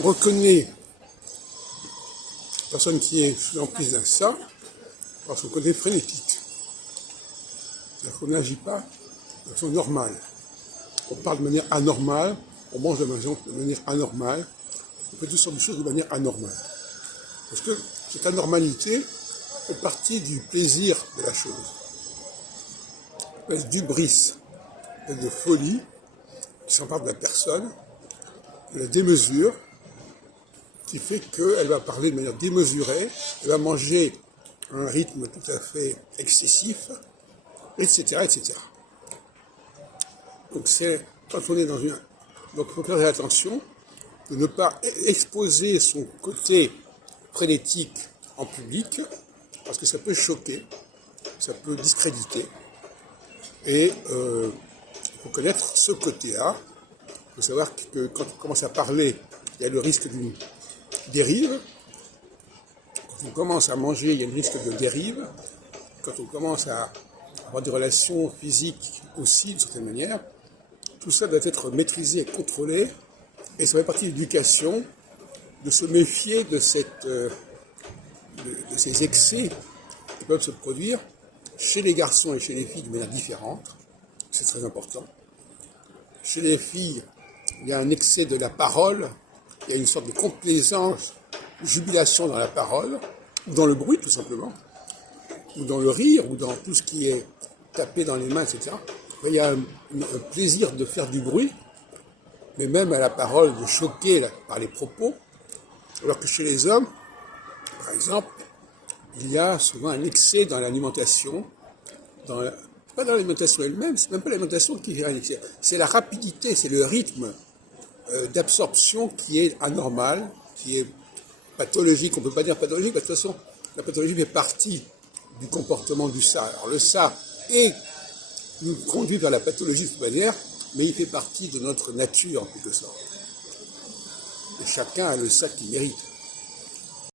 On reconnaît la personne qui est sous l'emprise d'un ça parce qu'on connaît frénétique. C'est-à-dire qu'on n'agit pas de façon normale. On parle de manière anormale, on mange de manière anormale, on fait toutes sortes de choses de manière anormale. Parce que cette anormalité fait partie du plaisir de la chose. Une espèce d'hubris, une espèce de folie qui s'empare de la personne, de la démesure, qui fait qu'elle va parler de manière démesurée, elle va manger à un rythme tout à fait excessif, etc., etc. Donc quand on est dans une... Donc il faut faire attention de ne pas exposer son côté frénétique en public, parce que ça peut choquer, ça peut discréditer. Et il faut connaître ce côté-là. Il faut savoir que quand on commence à parler, il y a le risque d'une dérive. Quand on commence à manger, il y a le risque de dérive. Quand on commence à avoir des relations physiques aussi, d'une certaine manière, tout ça doit être maîtrisé et contrôlé. Et ça fait partie de l'éducation, de se méfier de ces excès qui peuvent se produire chez les garçons et chez les filles de manière différente. C'est très important. Chez les filles, il y a un excès de la parole, il y a une sorte de complaisance, de jubilation dans la parole, ou dans le bruit tout simplement, ou dans le rire, ou dans tout ce qui est tapé dans les mains, etc. Il y a un plaisir de faire du bruit, mais même à la parole de choquer par les propos, alors que chez les hommes, par exemple, il y a souvent un excès dans l'alimentation, pas dans l'alimentation elle-même, c'est même pas l'alimentation qui est un excès, c'est la rapidité, c'est le rythme d'absorption qui est anormal, qui est pathologique. On ne peut pas dire pathologique, parce que de toute façon, la pathologie fait partie du comportement du ça. Alors le ça nous conduit vers la pathologie de toute manière, mais il fait partie de notre nature en quelque sorte. Et chacun a le ça qu'il mérite.